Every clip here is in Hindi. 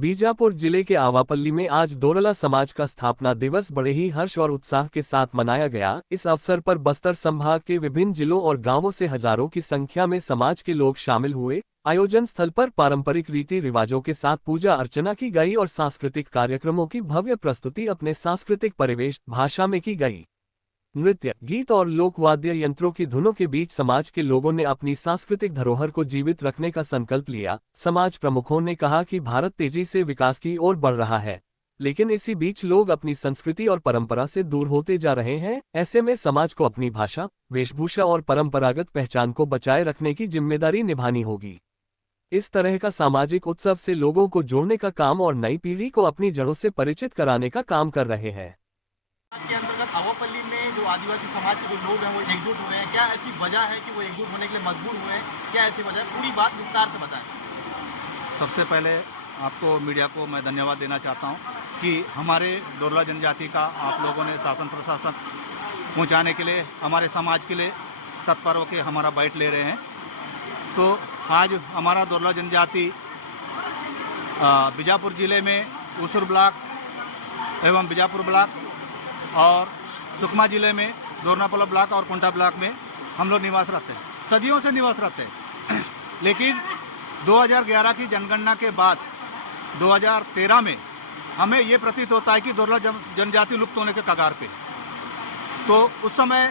बीजापुर जिले के आवापल्ली में आज दोरला समाज का स्थापना दिवस बड़े ही हर्ष और उत्साह के साथ मनाया गया। इस अवसर पर बस्तर संभाग के विभिन्न जिलों और गांवों से हजारों की संख्या में समाज के लोग शामिल हुए। आयोजन स्थल पर पारंपरिक रीति रिवाजों के साथ पूजा अर्चना की गई और सांस्कृतिक कार्यक्रमों की भव्य प्रस्तुति अपने सांस्कृतिक परिवेश भाषा में की गई। नृत्य, गीत और लोकवाद्य यंत्रों की धुनों के बीच समाज के लोगों ने अपनी सांस्कृतिक धरोहर को जीवित रखने का संकल्प लिया। समाज प्रमुखों ने कहा कि भारत तेजी से विकास की ओर बढ़ रहा है, लेकिन इसी बीच लोग अपनी संस्कृति और परंपरा से दूर होते जा रहे हैं। ऐसे में समाज को अपनी भाषा, वेशभूषा और परंपरागत पहचान को बचाए रखने की जिम्मेदारी निभानी होगी। इस तरह का सामाजिक उत्सव से लोगों को जोड़ने का काम और नई पीढ़ी को अपनी जड़ों से परिचित कराने का काम कर रहे हैं। के अंतर्गत आवापल्ली में जो आदिवासी समाज के जो लोग हैं वो एकजुट हुए हैं, क्या ऐसी वजह है कि वो एकजुट होने के लिए मजबूर हुए हैं? क्या ऐसी वजह है? पूरी बात विस्तार से बताएं। सबसे पहले आपको मीडिया को मैं धन्यवाद देना चाहता हूं कि हमारे दोरला जनजाति का आप लोगों ने शासन प्रशासन पहुंचाने के लिए, हमारे समाज के लिए तत्पर होकर हमारा बाइट ले रहे हैं। तो आज हमारा दोरला जनजाति बीजापुर ज़िले में उसूर ब्लॉक एवं बीजापुर ब्लॉक और सुकमा ज़िले में दोरनापोला ब्लॉक और कुंटा ब्लॉक में हम लोग निवास रहते हैं, सदियों से निवास रहते हैं। लेकिन 2011 की जनगणना के बाद 2013 में हमें ये प्रतीत होता है कि दोरला जनजाति लुप्त होने के कगार पे। तो उस समय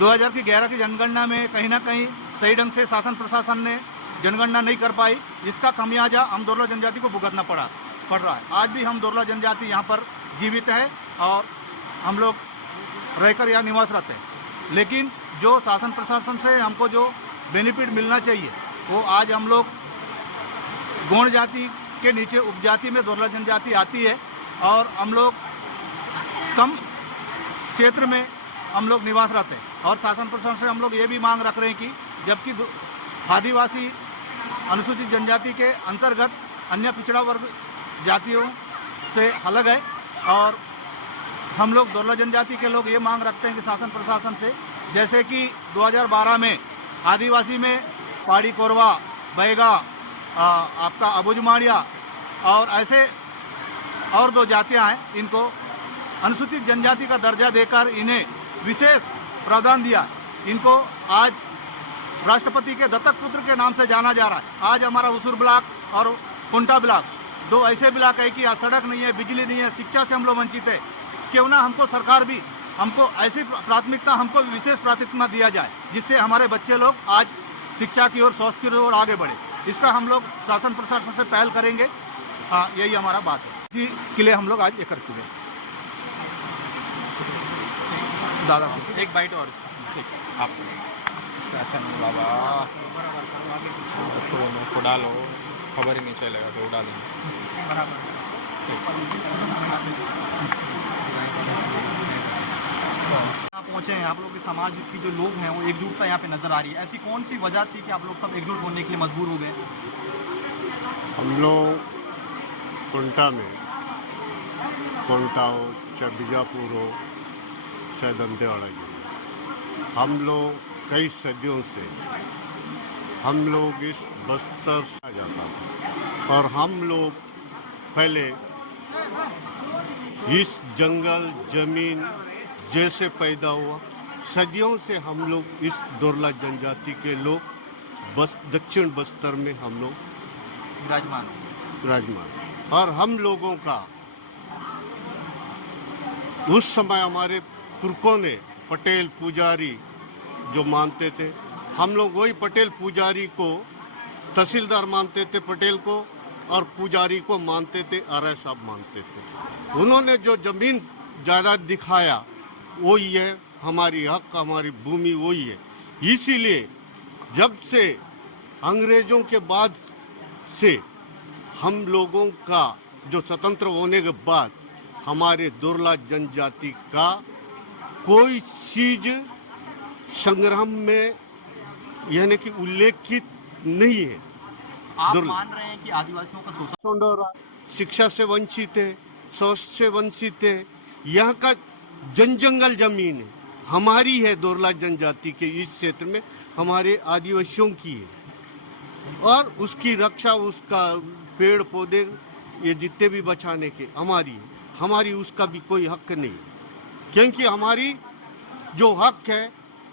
2011 की जनगणना में कहीं ना कहीं सही ढंग से शासन प्रशासन ने जनगणना नहीं कर पाई, जिसका खमियाजा हम दोरला जनजाति को भुगतना पड़ रहा है। आज भी हम दोरला जनजाति यहाँ पर जीवित है और हम लोग रहकर यहाँ निवास रहते हैं। लेकिन जो शासन प्रशासन से हमको जो बेनिफिट मिलना चाहिए वो आज हम लोग गौण जाति के नीचे उपजाति में दोरला जनजाति आती है और हम लोग कम क्षेत्र में हम लोग निवास रहते हैं। और शासन प्रशासन से हम लोग ये भी मांग रख रहे हैं कि जबकि आदिवासी अनुसूचित जनजाति के अंतर्गत अन्य पिछड़ा वर्ग जातियों से अलग है और हम लोग दोरला जनजाति के लोग ये मांग रखते हैं कि शासन प्रशासन से, जैसे कि 2012 में आदिवासी में पहाड़ी कोरवा, बैगा, आपका अबुजमाड़िया और ऐसे और 2 जातियां हैं, इनको अनुसूचित जनजाति का दर्जा देकर इन्हें विशेष प्रावधान दिया। इनको आज राष्ट्रपति के दत्तक पुत्र के नाम से जाना जा रहा है। आज हमारा उसूर ब्लॉक और कुंटा ब्लॉक 2 ऐसे ब्लॉक है कि आज सड़क नहीं है, बिजली नहीं है, शिक्षा से हम लोग वंचित है। क्यों ना हमको सरकार भी हमको ऐसी प्राथमिकता, हमको विशेष प्राथमिकता दिया जाए जिससे हमारे बच्चे लोग आज शिक्षा की ओर, स्वास्थ्य की ओर आगे बढ़े। इसका हम लोग शासन प्रशासन से पहल करेंगे। हाँ, यही हमारा बात है। इसी के लिए हम लोग आज एकत्रित हुए। दादा से एक बाइट और आप बाबा को डालो, खबर ही नहीं चलेगा तो डालेंगे। यहाँ पहुँचे हैं आप लोग के समाज की जो लोग हैं वो एकजुटता यहाँ पे नजर आ रही है। ऐसी कौन सी वजह थी कि आप लोग सब एकजुट होने के लिए मजबूर हो गए? हम लोग कुंटा में, कुंटा हो चाहे बीजापुर हो चाहे दंतेवाड़ा की, हम लोग कई सदियों से हम लोग इस बस्तर से आ जाता था और हम लोग पहले इस जंगल जमीन जैसे पैदा हुआ, सदियों से हम लोग इस दोरला जनजाति के लोग दक्षिण बस्तर में हम लोग विराजमान। और हम लोगों का उस समय हमारे पुरखों ने पटेल पुजारी जो मानते थे, हम लोग वही पटेल पुजारी को तहसीलदार मानते थे, पटेल को, और पुजारी को मानते थे, आर्य साहब मानते थे। उन्होंने जो जमीन जायदाद दिखाया वही है हमारी हक, हमारी भूमि वही है। इसीलिए जब से अंग्रेजों के बाद से हम लोगों का जो स्वतंत्र होने के बाद हमारे दोरला जनजाति का कोई चीज संग्राम में यानी कि उल्लेखित नहीं है। आप मान रहे हैं कि आदिवासियों का शोषण हो रहा, शिक्षा से वंचित है, स्वास्थ्य से वंचित है। यहाँ का जंगल जमीन है हमारी है, दोरला जनजाति के इस क्षेत्र में हमारे आदिवासियों की है और उसकी रक्षा, उसका पेड़ पौधे ये जितने भी बचाने के हमारी उसका भी कोई हक नहीं, क्योंकि हमारी जो हक है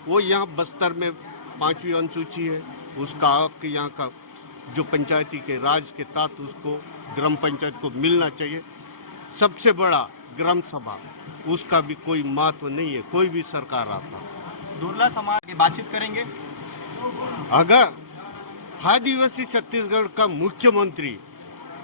वो यहाँ बस्तर में 5वीं अनुसूची है, उसका हक यहाँ का जो पंचायती के राज के तहत उसको ग्राम पंचायत को मिलना चाहिए। सबसे बड़ा ग्राम सभा, उसका भी कोई महत्व नहीं है, कोई भी सरकार आता। दुर्ला समाज की बातचीत करेंगे। अगर आदिवासी छत्तीसगढ़ का मुख्यमंत्री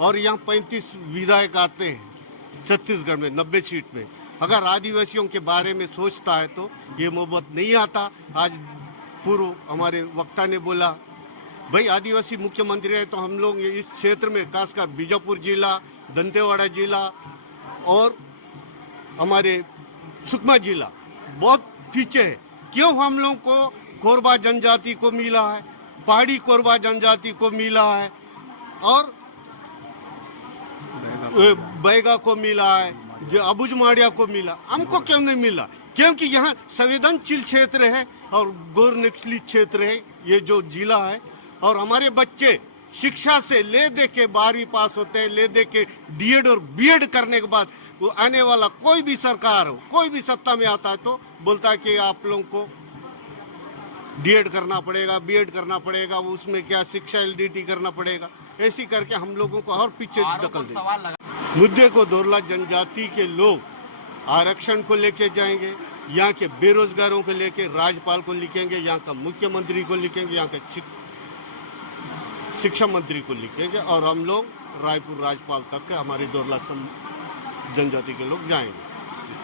और यहाँ 35 विधायक आते हैं छत्तीसगढ़ में 90 सीट में, अगर आदिवासियों के बारे में सोचता है तो ये मोहब्बत नहीं आता। आज पूर्व हमारे वक्ता ने बोला भाई आदिवासी मुख्यमंत्री है तो हम लोग इस क्षेत्र में खासकर बीजापुर जिला, दंतेवाड़ा जिला और हमारे सुकमा जिला बहुत पीछे है। क्यों हम लोग को कोरबा जनजाति को मिला है, पहाड़ी कोरबा जनजाति को मिला है और बैगा को मिला है, जो अबुझमाड़िया को मिला, हमको क्यों नहीं मिला? क्योंकि यहाँ संवेदनशील क्षेत्र है और गौर निचली क्षेत्र है ये जो जिला है, और हमारे बच्चे शिक्षा से ले दे के 12वीं पास होते हैं, ले दे के डीएड और बीएड करने के बाद वो आने वाला कोई भी सरकार हो, कोई भी सत्ता में आता है तो बोलता है कि आप लोगों को डीएड करना पड़ेगा, बीएड करना पड़ेगा, उसमें क्या शिक्षा एलडीटी करना पड़ेगा, ऐसी करके हम लोगों को और पीछे ढकल दे। सवाल लगा मुद्दे को दोरला जनजाति के लोग आरक्षण को लेके जाएंगे, यहाँ के बेरोजगारों को लेके राज्यपाल को लिखेंगे, यहाँ का मुख्यमंत्री को लिखेंगे, यहाँ के शिक्षा मंत्री को लिखेंगे और हम लोग रायपुर राज्यपाल तक के हमारी दोरला जनजाति के लोग जाएंगे।